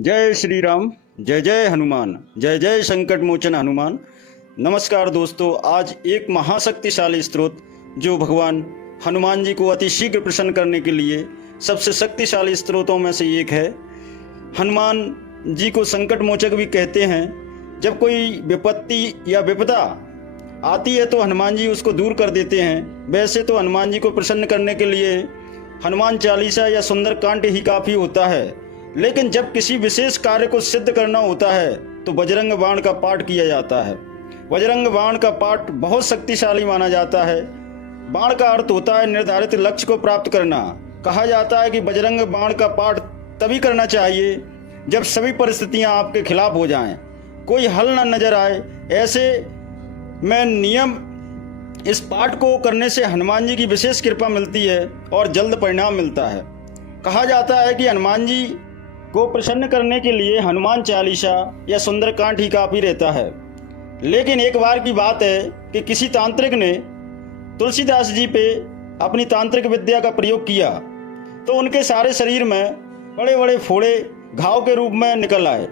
जय श्री राम। जय जय हनुमान। जय जय संकट मोचन हनुमान। नमस्कार दोस्तों, आज एक महाशक्तिशाली स्त्रोत जो भगवान हनुमान जी को अति शीघ्र प्रसन्न करने के लिए सबसे शक्तिशाली स्त्रोतों में से एक है। हनुमान जी को संकट मोचक भी कहते हैं। जब कोई विपत्ति या विपदा आती है तो हनुमान जी उसको दूर कर देते हैं। वैसे तो हनुमान जी को प्रसन्न करने के लिए हनुमान चालीसा या सुंदर कांड ही काफ़ी होता है, लेकिन जब किसी विशेष कार्य को सिद्ध करना होता है तो बजरंग बाण का पाठ किया जाता है। बजरंग बाण का पाठ बहुत शक्तिशाली माना जाता है। बाण का अर्थ होता है निर्धारित लक्ष्य को प्राप्त करना। कहा जाता है कि बजरंग बाण का पाठ तभी करना चाहिए जब सभी परिस्थितियां आपके खिलाफ हो जाएं, कोई हल न नजर आए। ऐसे में नियम इस पाठ को करने से हनुमान जी की विशेष कृपा मिलती है और जल्द परिणाम मिलता है। कहा जाता है कि हनुमान जी को प्रसन्न करने के लिए हनुमान चालीसा या सुंदरकांड ही काफ़ी रहता है। लेकिन एक बार की बात है कि किसी तांत्रिक ने तुलसीदास जी पे अपनी तांत्रिक विद्या का प्रयोग किया तो उनके सारे शरीर में बड़े बड़े फोड़े घाव के रूप में निकल आए।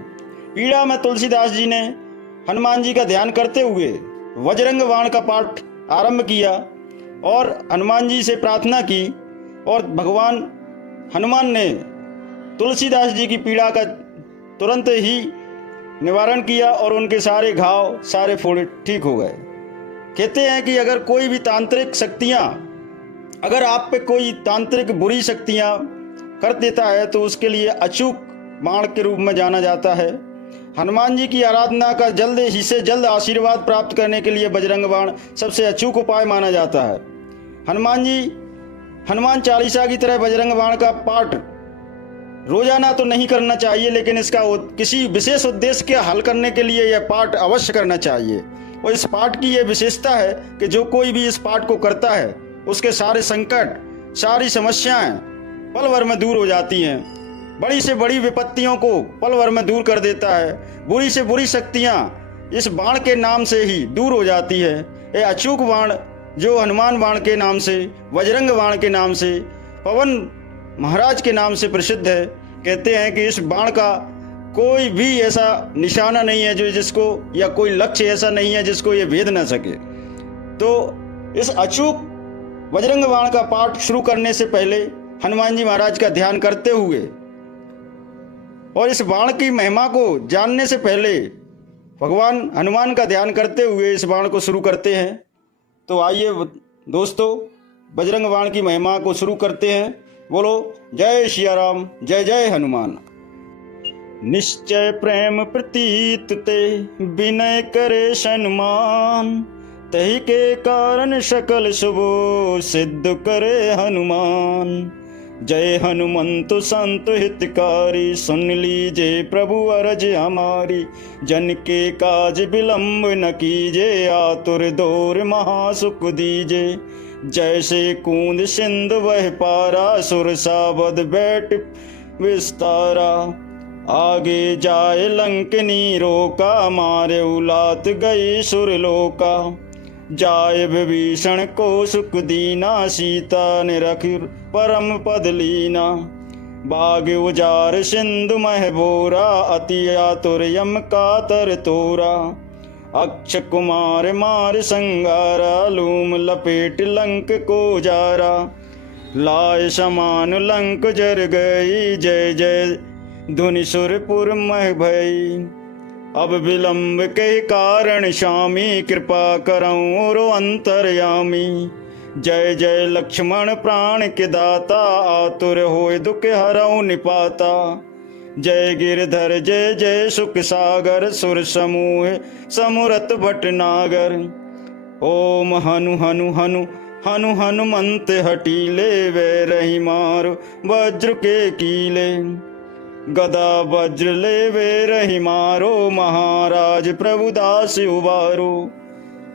पीड़ा में तुलसीदास जी ने हनुमान जी का ध्यान करते हुए वज्रंग बाण का पाठ आरंभ किया और हनुमान जी से प्रार्थना की और भगवान हनुमान ने तुलसीदास जी की पीड़ा का तुरंत ही निवारण किया और उनके सारे घाव सारे फोड़े ठीक हो गए। कहते हैं कि अगर कोई भी तांत्रिक शक्तियाँ, अगर आप पे कोई तांत्रिक बुरी शक्तियाँ कर देता है तो उसके लिए अचूक बाण के रूप में जाना जाता है। हनुमान जी की आराधना का जल्द ही से जल्द आशीर्वाद प्राप्त करने के लिए बजरंग बाण सबसे अचूक उपाय माना जाता है। हनुमान चालीसा की तरह बजरंग बाण का पाठ रोजाना तो नहीं करना चाहिए, लेकिन इसका किसी विशेष उद्देश्य के हल करने के लिए यह पाठ अवश्य करना चाहिए। और इस पाठ की यह विशेषता है कि जो कोई भी इस पाठ को करता है उसके सारे संकट, सारी समस्याएं पल भर में दूर हो जाती हैं। बड़ी से बड़ी विपत्तियों को पल भर में दूर कर देता है। बुरी से बुरी शक्तियां इस बाण के नाम से ही दूर हो जाती है। ये अचूक बाण जो हनुमान बाण के नाम से, वज्रंग बाण के नाम से, पवन महाराज के नाम से प्रसिद्ध है। कहते हैं कि इस बाण का कोई भी ऐसा निशाना नहीं है जो जिसको, या कोई लक्ष्य ऐसा नहीं है जिसको ये भेद ना सके। तो इस अचूक वज्रंग बाण का पाठ शुरू करने से पहले हनुमान जी महाराज का ध्यान करते हुए और इस बाण की महिमा को जानने से पहले भगवान हनुमान का ध्यान करते हुए इस बाण को शुरू करते हैं। तो आइए दोस्तों, बजरंग बाण की महिमा को शुरू करते हैं। बोलो जय सिया राम, जय जय हनुमान। निश्चय प्रेम प्रतीत ते विनय करे सन्मान, तही के कारण सकल शुभ सिद्ध करे हनुमान। जय हनुमंत संत हितकारी, सुन लीजे प्रभु अरज हमारी। जन के काज विलंब न कीजे, आतुर दौर महासुख दीजे। जैसे कूंद सिंध वह पारा, सुर साबद बैठ विस्तारा। आगे जाए लंकनी रोका, मारे उलात गई सुरलोका। जाए विभीषण को सुख दीना, सीता ने रख परम पद लीना। बाग उजार सिंधु मह बोरा, अति आतुर यम कातर तोरा। अक्ष कुमार मार संगारा, लूम लपेट लंक को जारा। लाए समान लंक जर गई, जय जय धुनि सुरपुर मह भई। अब विलंब के कारण स्वामी, कृपा करऊं और अंतर्यामी। जय जय लक्ष्मण प्राण के दाता, आतुर होय दुख हरऊं निपाता। जय गिरधर जय जय सुख सागर, सुर समूह समुरत भटनागर। ओम हनु हनु हनु हनु हनुमंत हटीले, वे रही मारो वज्र के कीले। गदा वज्र ले वे रही मारो, महाराज प्रभुदास उबारो।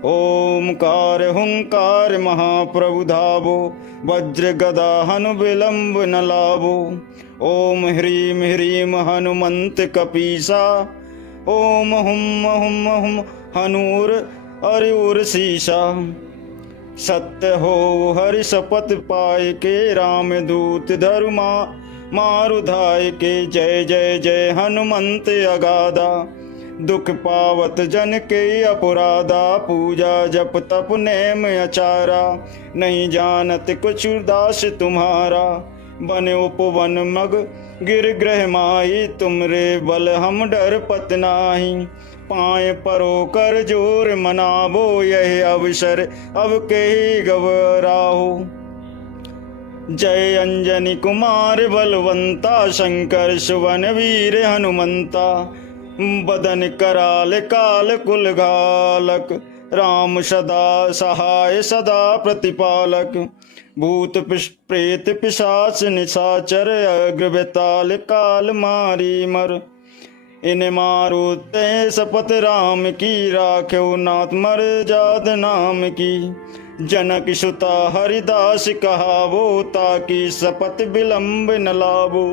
ओमकार हुंकार महाप्रभु धावो, वज्र गदा हनु विलंब न लावो। ओम ह्रीम ह्रीम हनुमंत कपीसा, ओम हुम हुम हुम हनूर अरिउर सीसा। सत्य हो हरि शपथ पाए के, राम दूत धर्मा मारुधाय के जय जय जय हनुमंत अगाधा। दुख पावत जन के अपराधा, पूजा जप तप नेम अचारा। नहीं जानत कुछ दास तुम्हारा, बने उपवन मग गिर ग्रह माही। तुमरे बल हम डर पत नाही, पाए परो कर जोर मनाबो। यह अवसर अब के गवराहो। जय अंजनी कुमार बलवंता, शंकर सुवन वीर हनुमंता। बदन कराल काल कुल घालक, राम सदा सहाय सदा प्रतिपालक। भूत प्रेत पिशाच निशाचर, अग्र बेताल काल मारी मर। इन मारो ते शपथ राम की, राख्यो नाथ मर जाद नाम की। जनक सुता हरिदास कहावो, ताकि शपथ विलंब न लावो।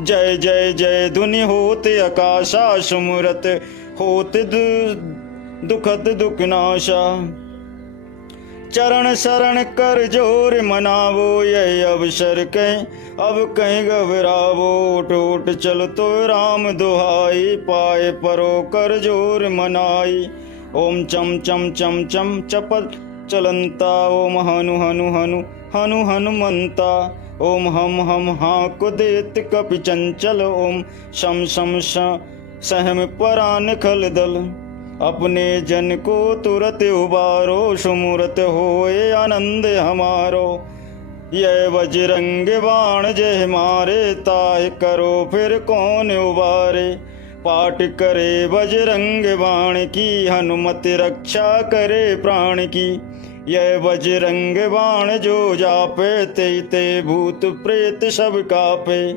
जय जय जय धुनि होत आकाशा, सुमरत होत दुखद दुख नाशा। चरण शरण कर जोर मनावो, यह अवसर कहीं अब कहीं घबरावो। उठ उठ चल तो राम दुहाई, पाए परो कर जोर मनाई। ओम चम चम चम चम चपल चलंता, ओम हनु हनु हनु हनु हनुमंता। ओम हम हाँ को देत कपि चंचल, ओम शम शम सहम परान खल दल। अपने जन को तुरत उबारो, सुमुरत होए आनंद हमारो। यह बजरंग बाण जय मारे, ताहि करो फिर कौन उबारे। पाठ करे बजरंग बाण की, हनुमत रक्षा करे प्राण की। यह बजरंग बाण जो जापे, ते ते भूत प्रेत सब कापे।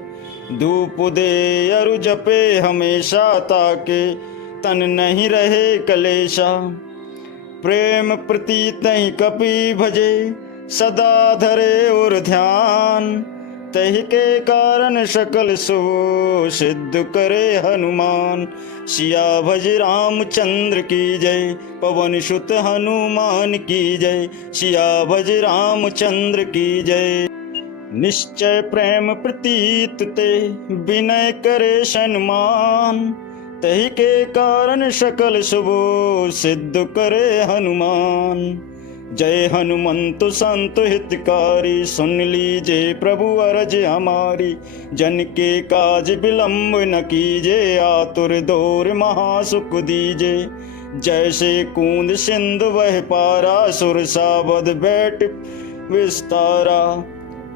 धूप दे अरु जपे हमेशा, ताके तन नहीं रहे कलेशा। प्रेम प्रीति तहि कपि भजे, सदा धरे और ध्यान। तहि के कारण सकल शुभ सिद्ध करे हनुमान। सिया भज रामचंद्र की जय, पवन सुत हनुमान की जय। सिया भज रामचंद्र की जय। निश्चय प्रेम प्रतीत ते, विनय करे सन्मान। तहि के कारण सकल शुभ सिद्ध करे हनुमान। जय हनुमंत संत हितकारी, सुन लीजे प्रभु अरज हमारी। जन के काज विलंब न कीजे, आतुर दौर महासुख दीजे। जैसे कूंद सिंध वह पारा, सुरसा बद बैठ विस्तारा।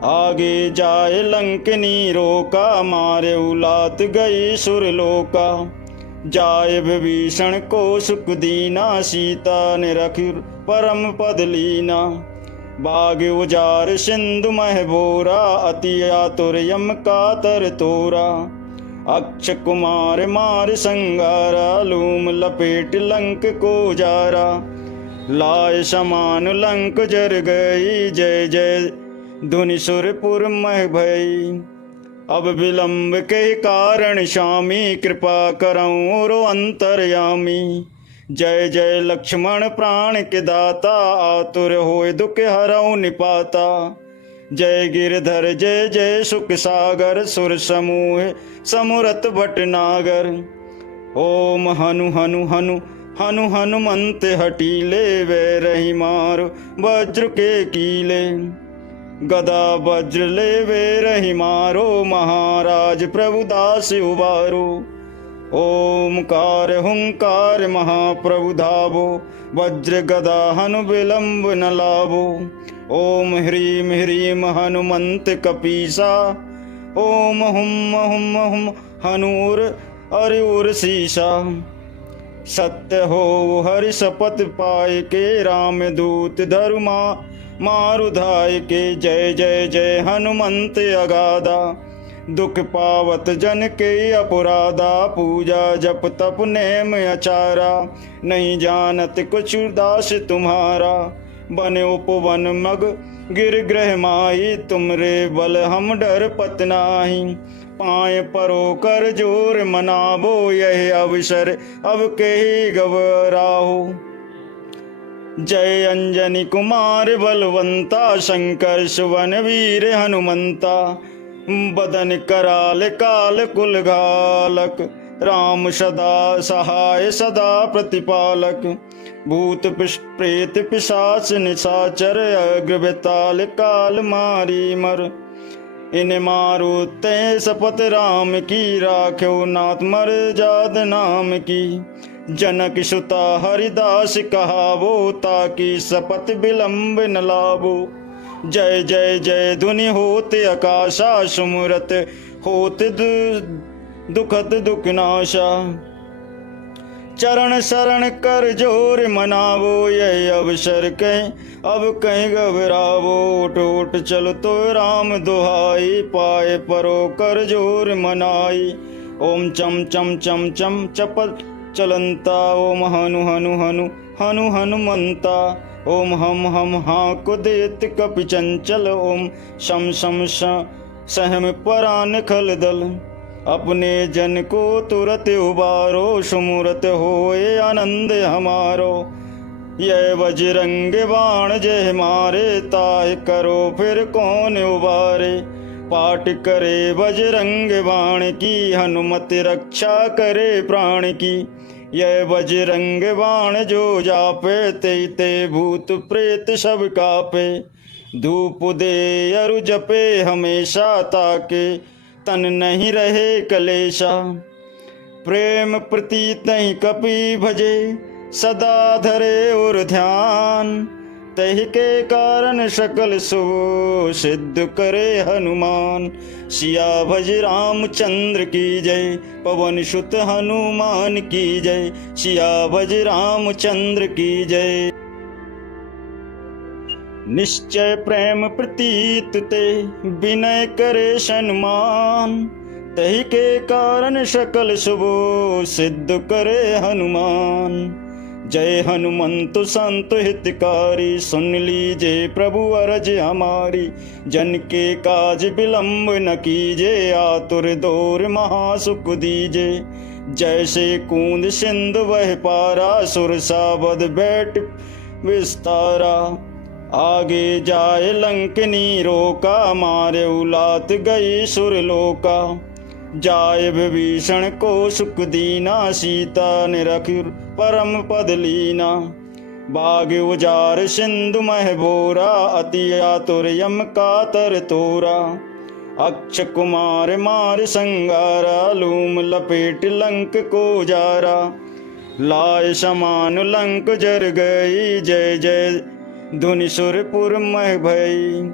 आगे जाए लंकनी रोका, मारे उलात गई सुरलोका। जाय विभीषण को सुख दीना, सीता ने रख परम पद लीना। बाग उजार सिंधु महबोरा, अति आतुर यम कातर तोरा। अक्ष कुमार मार संगारा, लूम लपेट लंक को जारा। लाय समान लंक जर गई, जय जय धुनि सुरपुर मह भई। अब विलंब के कारण स्वामी, कृपा करऊं और अंतर्यामी। जय जय लक्ष्मण प्राण के दाता, आतुर होए दुख हरऊं निपाता। जय गिरधर जय जय सुख सागर, सुर समूह समुरत भटनागर। ओम हनु हनु हनु हनु हनुमंत हटीले, वे रही मारो वज्र के कीले। गदा वज्र ले वे रही मारो, महाराज प्रभुदास उबारो। ओमकार हुंकार महाप्रभु धावो, वज्र गदा हनु विलंब न लावो। ओम ह्रीम ह्रीम हनुमंत कपीसा, ओम हुम हुम हुम हनूर अरिउर सीसा। सत्य हो हरि शपथ पाए के, राम दूत धर्मा मारुधाय के। जय जय जय हनुमंत अगाधा, दुख पावत जन के अपराधा। पूजा जप तप नेम अचारा, नहीं जानत कुछ दास तुम्हारा। बने उपवन मग गिर ग्रह माही, तुमरे बल हम डर पत नाही। पाए परो कर जोर मनाबो, यह अवसर अब के ही गवराहो। जय अंजनी कुमार बलवंता, शंकर सुवन वीर हनुमंता। बदन कराल काल कुल घालक, राम सदा सहाय सदा प्रतिपालक। भूत प्रेत पिशाच निशाचर, अग्र बेताल काल मारी मर। इन मारो ते शपथ राम की, राख्यो नाथ मर जाद नाम की। जनक सुता हरिदास कहावो, ताकि शपथ विलंब न लावो। जय जय जय धुनि होत आकाशा, सुमरत होत दुखद दुख नाशा। चरण शरण कर जोर मनावो, यही अवसर कहीं अब कहीं घबरावो। उठ उठ चल तो राम दुहाई, पाए परो कर जोर मनाई। ओम चम चम चम चम चपल चलंता, ओम हनु हनु हनु हनु हनुमंता। ओम हम हाँ को देत कपि चंचल, ओम शम शम सहम परान खल दल। अपने जन को तुरत उबारो, सुमुरत होए आनंद हमारो। यह बजरंग बाण जय मारे, ताहि करो फिर कौन उबारे। पाठ करे बजरंग बाण की, हनुमत रक्षा करे प्राण की। यह बजरंग बाण जो जापे, ते भूत प्रेत सब कापे। धूप दे अरु जपे हमेशा, ताके तन नहीं रहे कलेशा। प्रेम प्रीति तहि कपि भजे, सदा धरे और ध्यान। तहि के कारण सकल शुभ सिद्ध करे हनुमान। सिया भज रामचंद्र की जय, पवन सुत हनुमान की जय। सिया भज रामचंद्र की जय। निश्चय प्रेम प्रतीत ते, विनय करे सन्मान। तहि के कारण सकल शुभ सिद्ध करे हनुमान। जय हनुमंत संत हितकारी, सुन लीजे प्रभु अरज हमारी। जन के काज विलंब न कीजे, आतुर दौर महासुख दीजे। जैसे कूंद सिंधु वह पारा, सुरसा बद बैठ विस्तारा। आगे जाए लंकनी रोका, मारे उलात गई सुरलोका। जाए विभीषण को सुख दीना, सीता ने रख परम पद लीना। बाग उजार सिंधु मह बोरा, अति आतुर यम कातर तोरा। अक्ष कुमार मार संगारा, लूम लपेट लंक को जारा। लाए समान लंक जर गई, जय जय धुनि सुरपुर मह भई।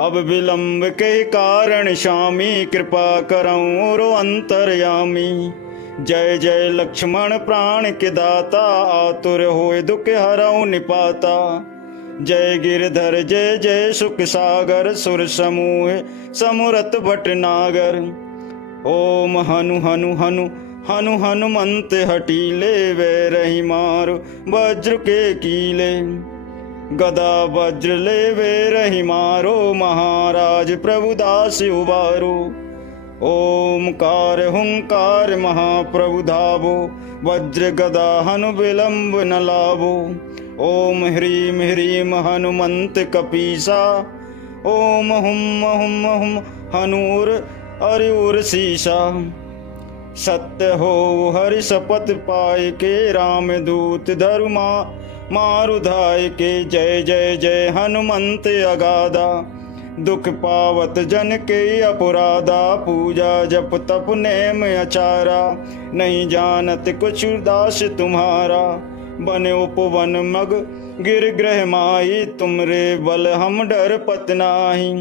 अब विलंब के कारण स्वामी, कृपा करऊं और अंतर्यामी। जय जय लक्ष्मण प्राण के दाता, आतुर होए दुख हरऊं निपाता। जय गिरधर जय जय सुख सागर, सुर समूह समुरत भटनागर। ओम हनु हनु हनु हनु हनुमंत हटीले, वे रही मारो वज्र के कीले। गदा वज्र ले वे रही मारो, महाराज प्रभुदास उबारो। ओमकार हुंकार महाप्रभु धावो, वज्र गदा हनु विलंब न लावो। ओम ह्रीम ह्रीम हनुमंत कपीसा, ओम हुम हुम हुम हनूर अरिउर सीसा। सत्य हो हरि शपथ पाए के, राम दूत धर्मा मारुधाय के। जय जय जय हनुमंत अगाधा, दुख पावत जन के अपराधा। पूजा जप तप नेम अचारा, नहीं जानत कुछ दास तुम्हारा। बन उपवन मग गिर ग्रह माही, तुमरे बल हम डर पत नाही।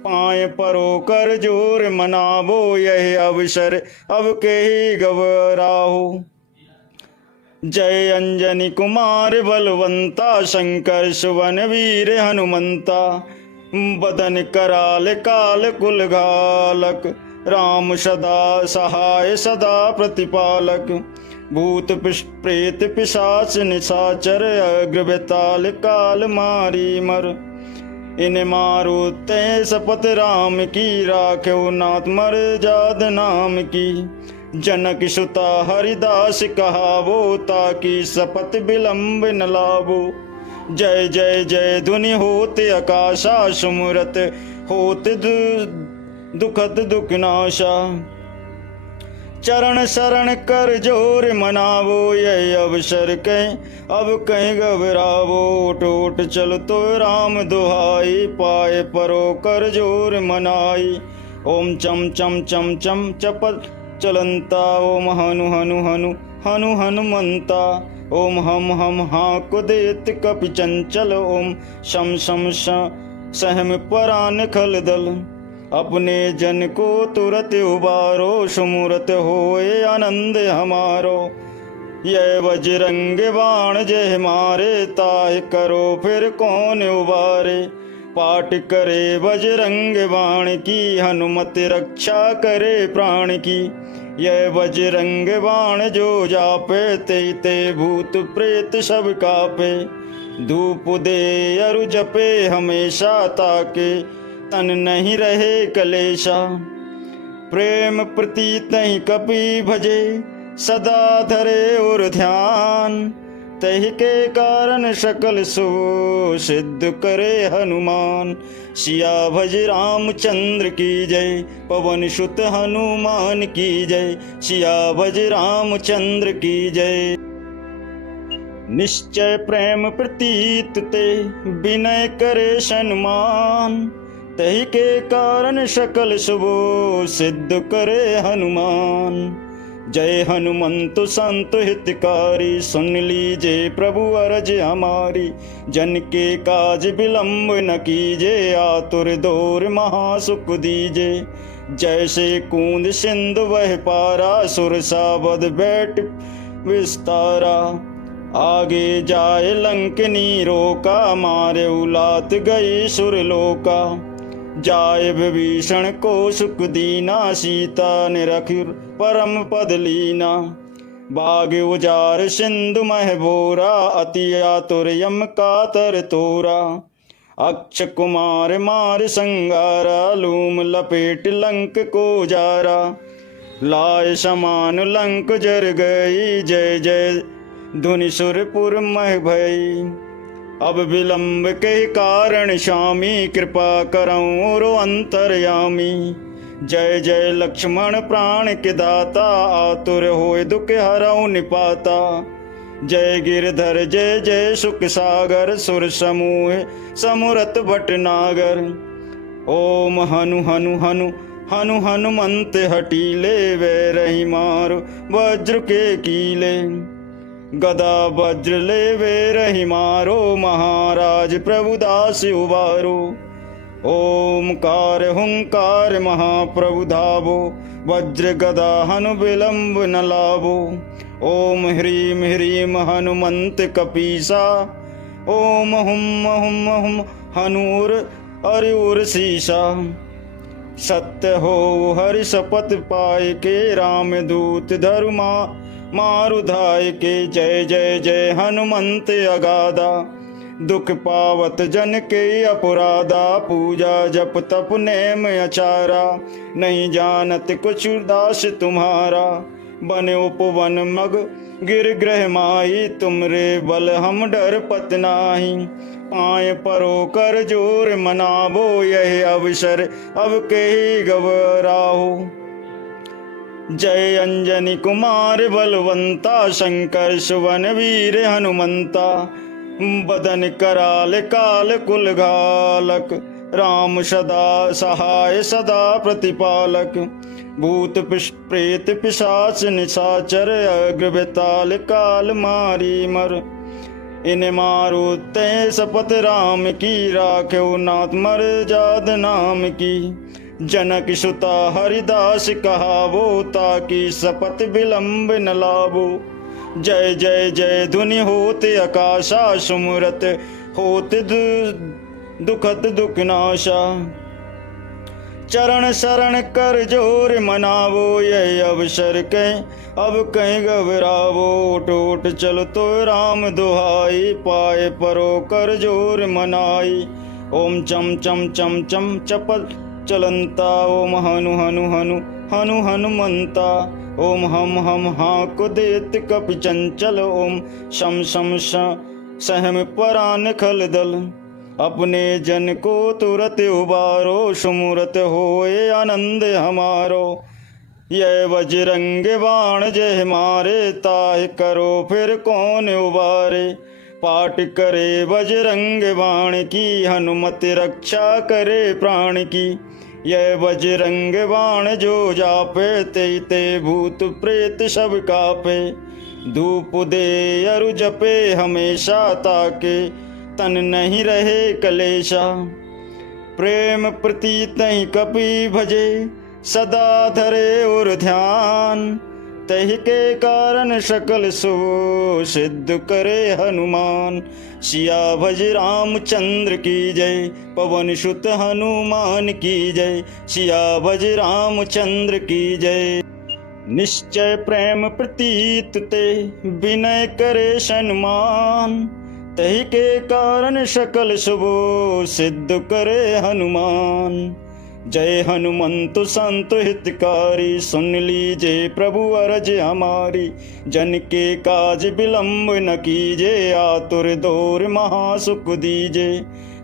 पाए परो कर जोर मनावो, यह अवसर अब के ही गवराहो। जय अंजनी कुमार बलवंता, शंकर सुवन वीर हनुमंता। बदन कराल काल कुल घालक, राम सदा सहाय सदा प्रतिपालक। भूत प्रेत पिशाच निशाचर, अग्र बेताल काल मारी मर। इन मारो ते शपथ राम की, राख्यो नाथ मर जाद नाम की। जनक सुता हरिदास कहावो, ताकि शपथ विलंब न लावो। जय जय जय धुनि होत आकाशा, सुमरत होत दुखद दुख नाशा। चरण शरण कर जोर मनावो, यही अवसर कहीं अब कहीं घबरावो। उठ उठ चल तो राम दुहाई, पाए परो कर जोर मनाई। ओम चम चम चम चम चपल चलंता, ओम हनु हनु हनु हनु हनुमंता। ओम हम हाँ कुदेत कपि चंचल, ओम शम शम सहम परान खल दल। अपने जन को तुरत उबारो, सुमुरत होए आनंद हमारो। यह बजरंग बाण जय मारे, ताहि करो फिर कौन उबारे। पाठ करे बजरंग बाण की, हनुमत रक्षा करे प्राण की। यह बजरंग बाण जो जापे, ते ते भूत प्रेत सब कापे। धूप दे अरु जपे हमेशा, ताके तन नहीं रहे कलेशा। प्रेम प्रीति तहि कपि भजे, सदा धरे और ध्यान। तहि के कारण सकल शुभ सिद्ध करे हनुमान। सिया भज रामचंद्र की जय, पवन सुत हनुमान की जय। सिया भज रामचंद्र की जय। निश्चय प्रेम प्रतीत ते, विनय करे सन्मान। तहि के कारण सकल शुभ सिद्ध करे हनुमान। जय हनुमंत संत हितकारी, सुन लीजे प्रभु अरज हमारी। जन के काज विलंब न कीजे, आतुर दौर महासुख दीजे। जैसे कूंद सिंधु वह पारा, सुरसा बद बैठ विस्तारा। आगे जाए लंकनी रोका, मारे उलात गई सुरलोका। जाए विभीषण को सुख दीना, सीता ने रखी परम पद लीना। बाग उजार सिंधु मह बोरा, अति आतुर यम कातर तोरा। अक्ष कुमार मार संगारा, लूम लपेट लंक को जारा। लाए समान लंक जर गई, जय जय धुनि सुरपुर मह भई। अब विलंब के कारण स्वामी, कृपा करऊं रो अंतर्यामी। जय जय लक्ष्मण प्राण के दाता, आतुर होए दुख हरऊ निपाता। जय गिरधर जय जय सुख सागर, सुर समूह समुरत भटनागर। ओम हनु हनु हनु हनु हनुमंत हटीले, वे रही मारो वज्र के कीले। गदा वज्र ले वे रही मारो, महाराज प्रभुदास उबारो। ओमकार हुंकार महाप्रभु धावो, वज्र गदा हनु विलंब न लावो। ओम ह्रीम ह्रीम हनुमंत कपीसा, ओम हुम हुम हुम हनूर अरिउर सीसा। सत्य हो हरि शपथ पाए के, राम दूत धर्मा मारुधाय के। जय जय जय हनुमंत अगाधा, दुख पावत जन के अपराधा। पूजा जप तप नेम अचारा, नहीं जानत कुछ दास तुम्हारा। बने उपवन मग गिर ग्रह माही, तुमरे बल हम डर पत नाही। पाए परो कर जोर मनावो, यह अवसर अब के ही गवराहो। जय अंजनी कुमार बलवंता, शंकर सुवन वीर हनुमंता। बदन कराल काल कुल घालक, राम सदा सहाय सदा प्रतिपालक। भूत प्रेत पिशाच निशाचर, अग्र बेताल काल मारी मर। इन मारो तय शपथ राम की, राख्यो नाथ मर जाद नाम की। जनक सुता हरिदास कहावो, ताकि शपथ विलंब न लावो। जय जय जय धुनि होते आकाशा, सुमुरत होते दुखद दुख नाशा। चरण शरण कर जोर मनावो, यही अवसर कहीं अब कहीं घबरावो। उठ उठ चल तो राम दुहाई, पाए परो कर जोर मनाई। ओम चम चम चम चम चपल चलंता, ओम हनु हनु हनु हनु हनुमंता। ओम हम हाँ कुदेत कपि चंचल, ओम शम शम सहम परान खल दल। अपने जन को तुरत उबारो, सुमुरत होए आनंद हमारो। यह बजरंग बाण जय मारे, ताहि करो फिर कौन उबारे। पाठ करे बजरंग बाण की, हनुमत रक्षा करे प्राण की। यह बजरंग बाण जो जापे, ते ते भूत प्रेत सब कापे। धूप दे अरु जपे हमेशा, ताके तन नहीं रहे कलेशा। प्रेम प्रीति तहि कपि भजे, सदा धरे और ध्यान। तहि के कारण सकल शुभ सिद्ध करे हनुमान। सिया भज रामचंद्र की जय, पवन सुत हनुमान की जय। सिया भज रामचंद्र की जय। निश्चय प्रेम प्रतीत ते, विनय करे सन्मान। तहि के कारण सकल शुभ सिद्ध करे हनुमान। जय हनुमंत संत हितकारी, सुन लीजे प्रभु अरज हमारी। जन के काज विलंब न कीजे, आतुर दौर महासुख दीजे।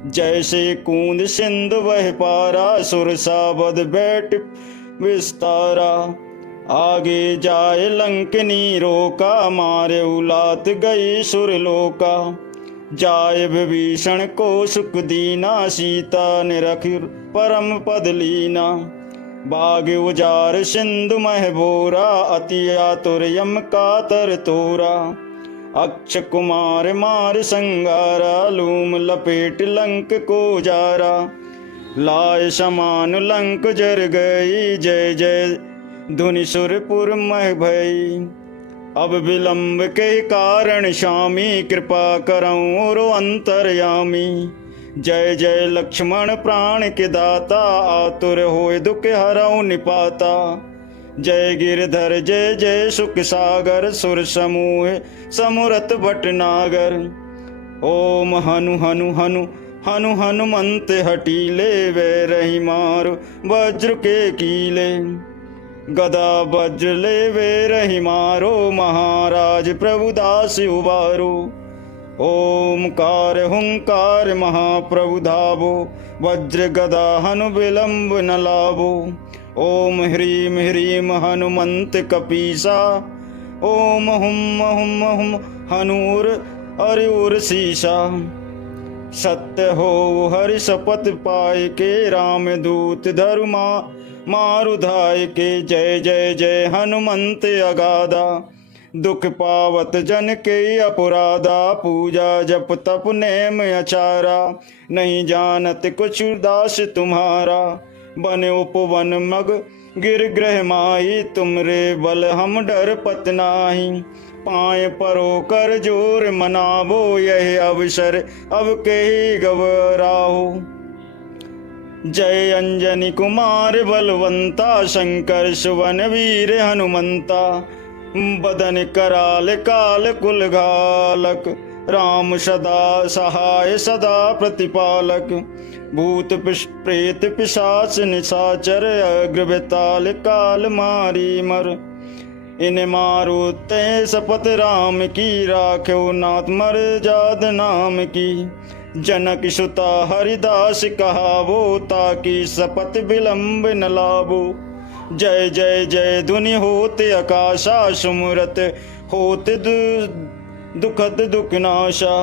जैसे कूंद सिंधु वह पारा, सुरसा बद बैठ विस्तारा। आगे जाए लंकनी रोका, मारे उलात गई सुरलोका। जाय विभीषण को सुख दीना, सीता ने रखी परम पद लीना। बाग उजार सिंधु मह बोरा, अति आतुर यम कातर तोरा। अक्ष कुमार मार संगारा, लूम लपेट लंक को जारा। लाय समान लंक जर गई, जय जय धुनि सुरपुर मह भई। अब विलंब के कारण स्वामी, कृपा करऊं और अंतर्यामी। जय जय लक्ष्मण प्राण के दाता, आतुर होए दुख हरऊं निपाता। जय गिरधर जय जय सुख सागर, सुर समूह समुरत भटनागर। ओम हनु हनु हनु हनु हनुमंत हटीले, वे रही मारो वज्र के कीले। गदा वज्र ले वे रही मारो, महाराज प्रभुदास उबारो। ओमकार हुंकार महाप्रभु धावो, वज्र गदा हनु विलंब न लावो। ओम ह्रीम ह्रीम हनुमंत कपीसा, ओम हुम हुम हुम हनूर अरिउर सीसा। सत्य हो हरि शपथ पाए के, राम दूत धर्मा मारुधाय के। जय जय जय हनुमंत अगाधा, दुख पावत जन के अपराधा। पूजा जप तप नेम अचारा, नहीं जानत कुछ दास तुम्हारा। बन उपवन मग गिर ग्रह माही, तुमरे बल हम डर पत नाही। पाए परो कर जोर मनावो, यह अवसर अब के ही गवराहो। जय अंजनी कुमार बलवंता, शंकर सुवन वीर हनुमंता। बदन कराल काल कुल घालक, राम सदा सहाय सदा प्रतिपालक। भूत प्रेत पिशाच निशाचर, अग्र बेताल काल मारी मर। इन मारो ते शपथ राम की, राख्यो नाथ मर जाद नाम की। जनक सुता हरिदास कहावो, ताकि शपथ विलंब न लावो। जय जय जय धुनि होते आकाशा, सुमुरत होते दुखद दुख नाशा।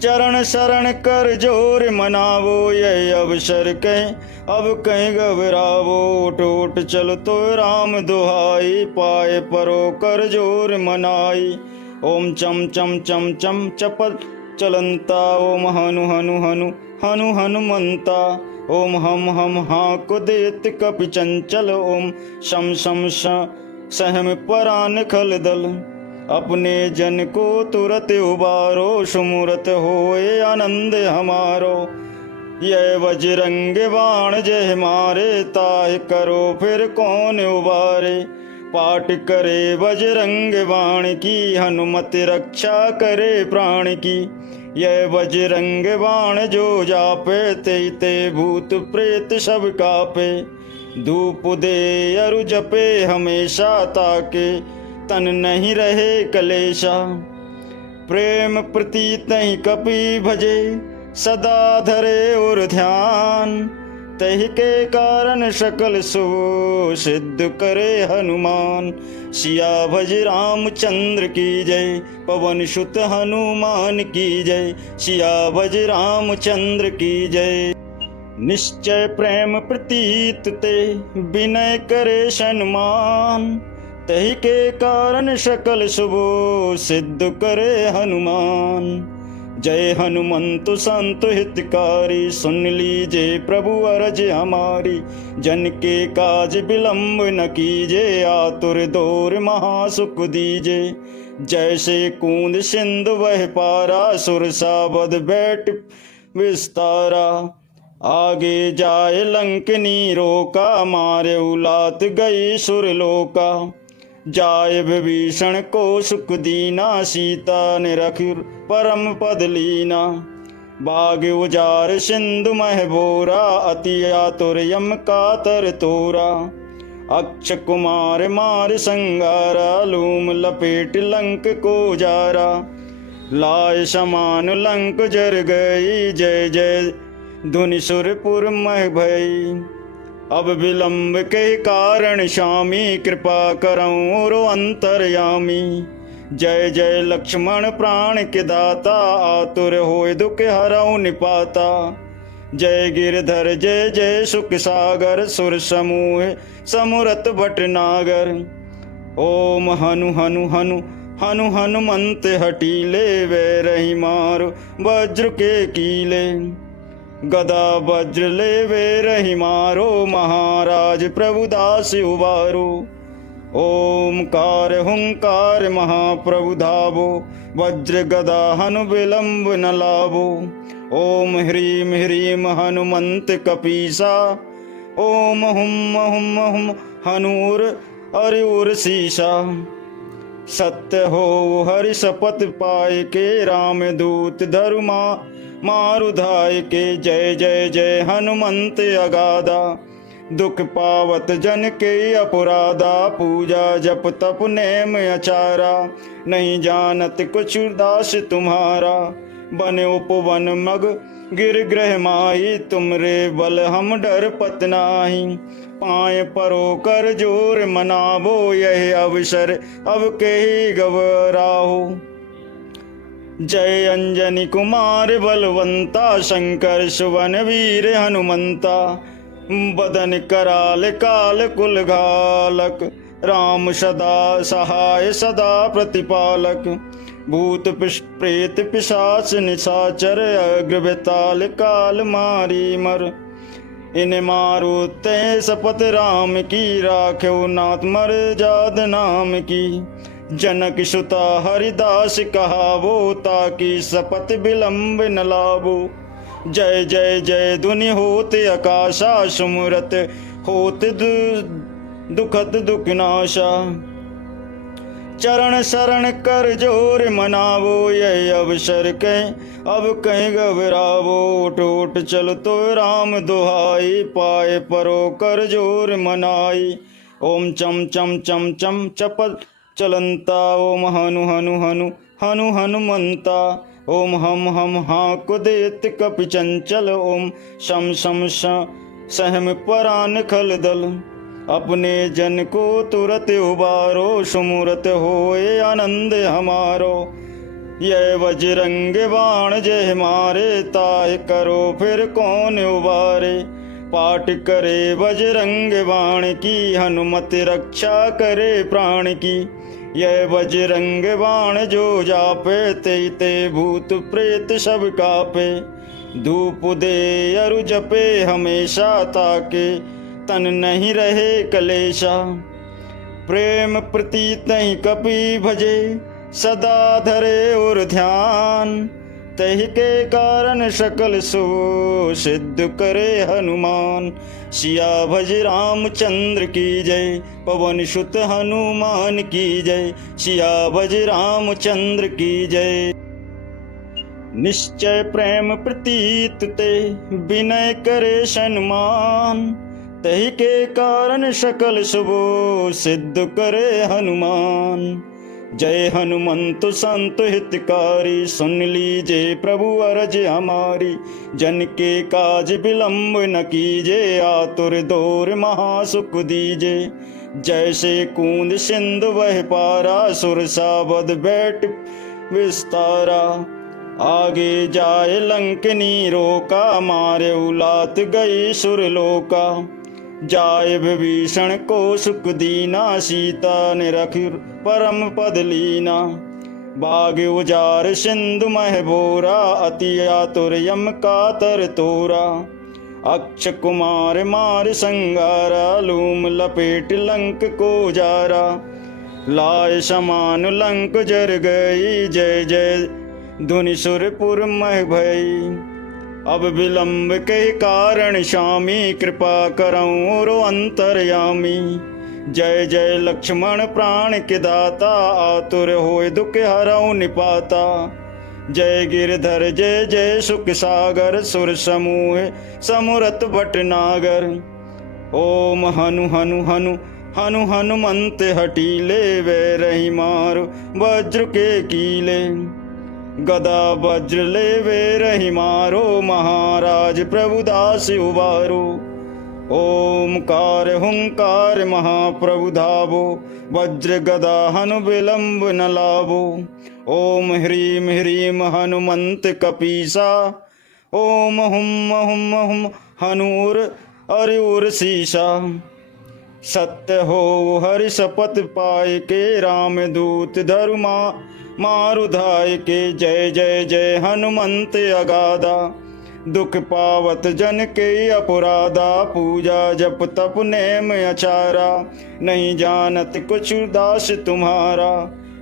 चरण शरण कर जोर मनावो, यह अवसर कहीं अब कहीं घबरावो। उठ उठ चल तो राम दुहाई, पाए परो कर जोर मनाई। ओम चम चम चम चम चपल चलंता, ओम हनु हनु हनु हनु हनुमंता। ओम हम हाँक देत कपि चंचल, ओम शम शम सहम परान खल दल। अपने जन को तुरत उबारो, सुमुरत होए आनंद हमारो। यह बजरंग बाण जय मारे, ताहि करो फिर कौन उबारे। पाठ करे बजरंग बाण की, हनुमत रक्षा करे प्राण की। यह बजरंग बाण जो जापे, ते ते भूत प्रेत सब कापे। धूप दे अरु जपे हमेशा, ताके तन नहीं रहे कलेशा। प्रेम प्रीति तहि कपि भजे, सदा धरे और ध्यान, तहि के कारण सकल शुभ सिद्ध करे हनुमान। सिया भज रामचंद्र की जय, पवन सुत हनुमान की जय। सिया भज रामचंद्र की जय। निश्चय प्रेम प्रतीत ते विनय करे सन्मान, तहि के कारण सकल शुभ सिद्ध करे हनुमान। जय हनुमंत संत हितकारी, सुन लीजे प्रभु अरज हमारी। जन के काज विलंब न कीजे, आतुर दौर महासुख दीजे। जैसे कूंद सिंधु वह पारा, सुरसा बद बैठ विस्तारा। आगे जाए लंकनी रोका, मारे उलात गई सुरलोका। जाय विभीषण को सुख दीना, सीता ने रखी परम पद लीना। बाग उजार सिंधु मह बोरा, अति आतुर यम कातर तोरा। अक्ष कुमार मार संगारा, लूम लपेट लंक को जारा। लाय समान लंक जर गई, जय जय धुनि सुरपुर मह भई। अब विलंब के कारण स्वामी, कृपा करऊं रो अंतर्यामी। जय जय लक्ष्मण प्राण के दाता, आतुर होय दुख हरऊ निपाता। जय गिरधर जय जय सुख सागर, सुर समूह समुरत भटनागर। ओम हनु हनु हनु हनु हनुमंत हटीले, वे रही मारो वज्र के कीले। गदा वज्र ले वे रही मारो, महाराज प्रभुदास उबारो। ओमकार हुंकार महाप्रभु धावो, वज्र गदा हनु विलंब न लावो। ओम ह्रीम ह्रीम हनुमंत कपीसा, ओम हुम हुम हुम हनूर अरिउर सीसा। सत्य हो हरि शपथ पाए के, राम दूत धरुमा मारुधाय के। जय जय जय हनुमंत अगाधा, दुख पावत जन के अपराधा। पूजा जप तप नेम अचारा, नहीं जानत कुछ दास तुम्हारा। बने उपवन मग गिर ग्रह माही, तुमरे बल हम डर पत नाही। पाए परो कर जोर मनावो, यह अवसर अब के ही गवराहो। जय अंजनी कुमार बलवंता, शंकर सुवन वीर हनुमंता। बदन कराल काल कुल घालक, राम सदा सहाय सदा प्रतिपालक। भूत प्रेत पिशाच निशाचर, अग्र बेताल काल मारी मर। इन मारो ते शपथ राम की, राख्यो नाथ मर जाद नाम की। जनक सुता हरिदास कहावो, ताकि शपथ विलंब न लावो। जय जय जय धुनि होत आकाशा, सुमरत होत दुखद दुखनाशा। चरण शरण कर जोर मनावो, यह अवसर कहीं अब कहीं घबरावो। उठ उठ चल तो राम दुहाई, पाए परो कर जोर मनाई। ओम चम चम चम चम चपल चलंता, ओम हनु हनु हनु हनु हनुमंता। ओम हम हाँ कुदेत कपि चंचल, ओम शम शम सहम परान खल दल। अपने जन को तुरत उबारो, सुमुरत होए आनंद हमारो। यह बजरंग बाण जय मारे, ताहि करो फिर कौन उबारे। पाठ करे बजरंग बाण की, हनुमत रक्षा करे प्राण की। यह बजरंग बाण जो जापे, ते ते भूत प्रेत सब कापे। धूप दे अरु जपे हमेशा, ताके तन नहीं रहे कलेशा। प्रेम प्रीति नहीं कपि भजे, सदा धरे और ध्यान। तहि के कारण सकल शुभ सिद्ध करे हनुमान। सिया भज रामचंद्र की जय, पवन सुत हनुमान की जय। सिया भज रामचंद्र की जय। निश्चय प्रेम प्रतीत ते विनय करे सन्मान। तहि के कारण सकल शुभ सिद्ध करे हनुमान। जय हनुमंत संत हितकारी, सुन लीजिए प्रभु अरज हमारी। जन के काज विलंब न कीजे, आतुर दौर महासुख दीजे। जैसे कूंद सिंधु वह पारा, सुरसा बद बैठ विस्तारा। आगे जाए लंकनी रोका, मारे उलात गई सुरलोका। जाए विभीषण को सुख दीना, सीता ने रखी परम पद लीना। बाग उजार सिंधु मह बोरा, अति आतुर यम कातर तोरा। अक्ष कुमार मार संगारा, लूम लपेट लंक को जारा। लाए समान लंक जर गई, जय जय धुनि सुरपुर मह भई। अब विलंब के कारण स्वामी, कृपा करऊं और अंतर्यामी। जय जय लक्ष्मण प्राण के दाता, आतुर होए दुख हरऊं निपाता। जय गिरधर जय जय सुख सागर, सुर समूह समुरत भटनागर। ओम हनु हनु हनु हनु हनुमंत हटीले, वे रही मारो वज्र के कीले। गदा वज्र ले वे रही मारो, महाराज प्रभुदास उबारो। ओमकार हुंकार महाप्रभु धावो, वज्र गदा हनु विलंब न लावो। ओम ह्रीम ह्रीम हनुमंत कपीसा, ओम हुम हुम हुम हनूर अरिउर सीसा। सत्य हो हरि शपथ पाए के, राम दूत धरु मारुधाय के। जय जय जय हनुमंत अगाधा, दुख पावत जन के अपराधा। पूजा जप तप नेम अचारा, नहीं जानत कुछ दास तुम्हारा।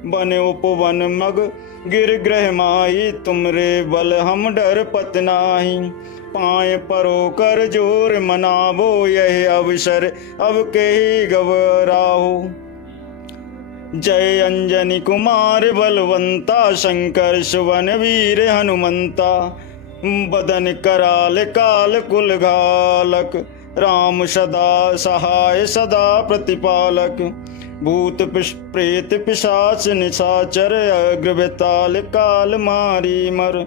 बन उपवन मग गिर ग्रह माही, तुमरे बल हम डर पत नाही। पाए परो कर जोर मनावो, यह अवसर अब के ही गवराहो। जय अंजनी कुमार बलवंता, शंकर सुवन वीर हनुमंता। बदन कराल काल कुल घालक, राम सदा सहाय सदा प्रतिपालक। भूत प्रेत पिशाच निशाचर, अग्र बेताल काल मारी मर।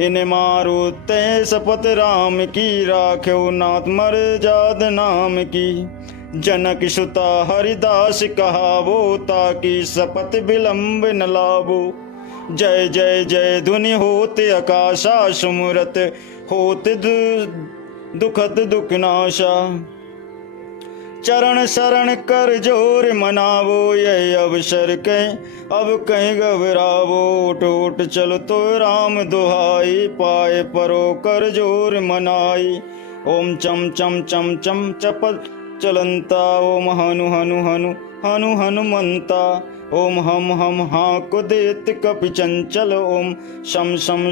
इन मारो ते शपथ राम की, राख्यो नाथ मर जाद नाम की। जनक सुता हरिदास कहावो, ताकि शपथ विलंब न लावो। जय जय जय धुनि होत आकाशा, सुमरत होत दुखद दुख नाशा। चरण शरण कर जोर मनावो, यह अवसर कहीं अब कहीं घबरावो। उठ उठ चल तो राम दुहाई, पाए परो कर जोर मनाई। ओम चम चम चम चम चपल चलंता, ओम हनु हनु हनु हनु हनुमंता। ओम हम हाँ को देत कपि चंचल, ओम शम शम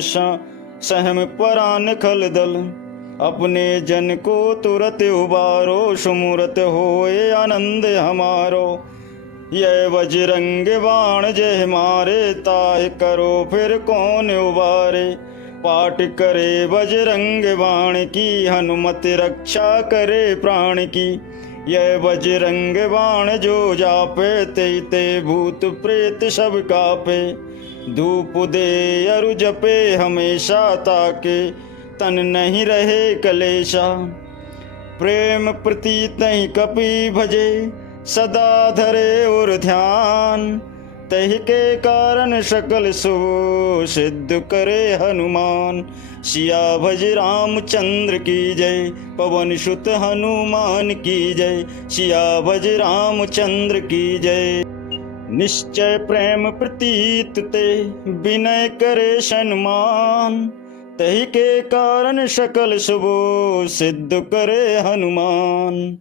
सहम परान खल दल। अपने जन को तुरत उबारो, सुमुरत होए आनंद हमारो। यह बजरंग बाण जय मारे, ताहि करो फिर कौन उबारे। पाठ करे बजरंग बाण की, हनुमत रक्षा करे प्राण की। यह बजरंग बाण जो जापे, ते ते भूत प्रेत सब कापे। धूप दे अरु जपे हमेशा, ताके तन नहीं रहे कलेशा। प्रेम प्रीति तहि कपि भजे, सदा धरे और ध्यान। तहि के कारण सकल शुभ सिद्ध करे हनुमान। सिया भज रामचंद्र की जय, पवन सुत हनुमान की जय। सिया भज रामचंद्र की जय। निश्चय प्रेम प्रतीत ते, विनय करे सन्मान। तहि के कारण सकल शुभ सिद्ध करे हनुमान।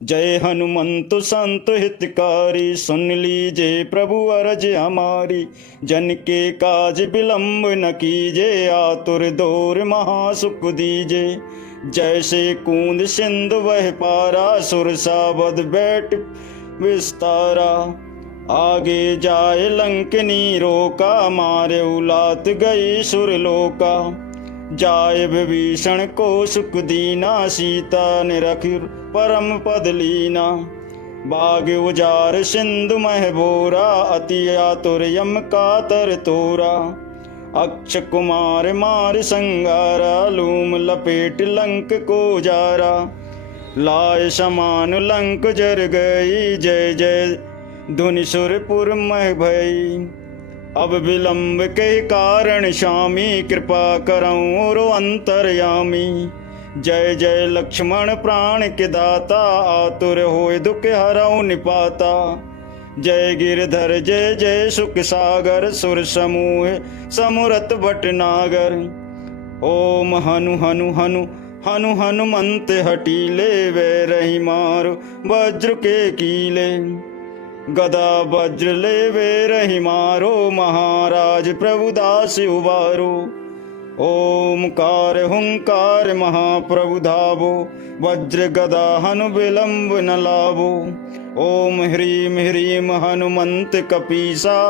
जय हनुमंत संत हितकारी, सुन लीजिए प्रभु अरज हमारी। जन के काज विलंब न कीजे, आतुर दौर महासुख दीजे। जैसे कूंद सिंधु वह पारा, सुरसा बद बैठ विस्तारा। आगे जाए लंकनी रोका, मारे उलात गई सुरलोका। जाए विभीषण को सुख दीना, सीता ने रखी परम पद लीना। बाग उजार सिंधु महबोरा, अति आतुर यम कातर तोरा। अक्ष कुमार मार संगारा, लूम लपेट लंक को जारा। लाय समान लंक जर गई, जय जय धुनि सुरपुर मह भई। अब विलंब के कारण स्वामी, कृपा करऊं और अंतर्यामी। जय जय लक्ष्मण प्राण के दाता, आतुर होय दुख हरऊं निपाता। जय गिरधर जय जय सुख सागर, सुर समूह समुरत भटनागर। ओम हनु हनु हनु हनु हनुमंत हटीले, वे रही मारो वज्र के कीले। गदा वज्र ले वे रही मारो, महाराज प्रभुदास उबारो। ओमकार हुंकार महाप्रभु धावो, वज्र गदा हनु विलंब न लावो। ओम ह्रीम ह्रीम हनुमंत कपीसा,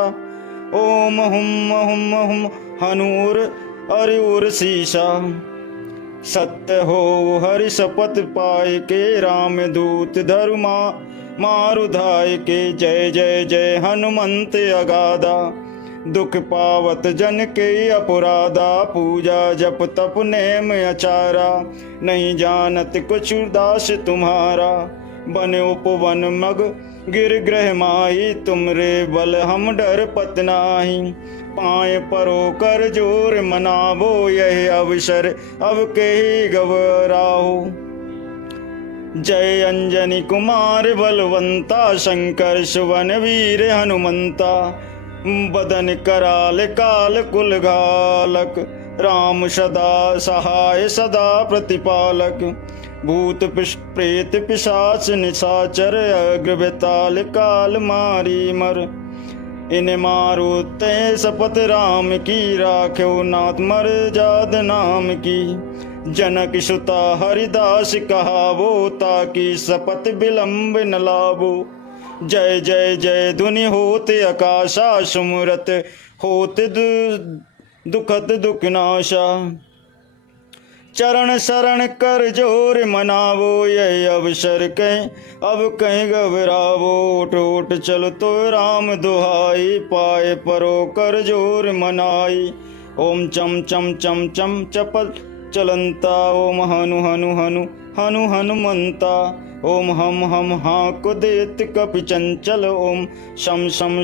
ओम हुम हुम हुम हनूर अरिउर सीसा। सत्य हो हरि शपथ पाए के, राम दूत धरु मारुधाय के। जय जय जय हनुमंत अगाधा, दुख पावत जन के अपराधा। पूजा जप तप नेम अचारा, नहीं जानत कुछ दास तुम्हारा। बन उपवन मग गिर ग्रह माही, तुमरे बल हम डर पत नाही। पाए परो कर जोर मनावो, यह अवसर अब के ही गवराहो। जय अंजनी कुमार बलवंता, शंकर सुवन वीर हनुमंता। बदन कराल काल कुल घालक, राम सदा सहाय सदा प्रतिपालक। भूत प्रेत पिशाच निशाचर, अग्र बेताल काल मारी मर। इन मारो ते शपथ राम की, राख्यो नाथ मर जाद नाम की। जनक सुता हरिदास कहावो, ताकि शपथ विलंब न लावो। जय जय जय धुनि होते आकाशा, सुमरत होते दुखद दुख नाशा। चरण शरण कर जोर मनावो, यही अवसर कहीं अब कहीं घबरावो। उठ उठ चल तो राम दुहाई, पाए परो कर जोर मनाई। ओम चम चम चम चम चपल चलंता, ओम हनु हनु हनु हनु हनुमंता। ओम हम हम हाँक देत कपि चंचल, ओम शम शम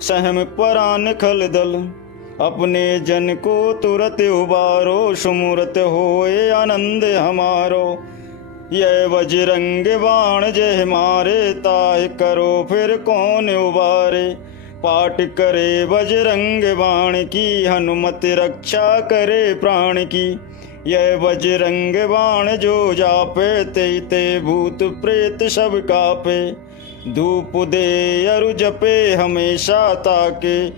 सहम परान खल दल। अपने जन को तुरत उबारो, सुमुरत होए आनंद हमारो। यह बजरंग बाण जय मारे, ताहि करो फिर कौन उबारे। पाठ करे बजरंग बाण की, हनुमत रक्षा करे प्राण की। यह बजरंग बाण जो जापे, ते ते भूत प्रेत सब कापे। धूप दे अरु जपे हमेशा, ताके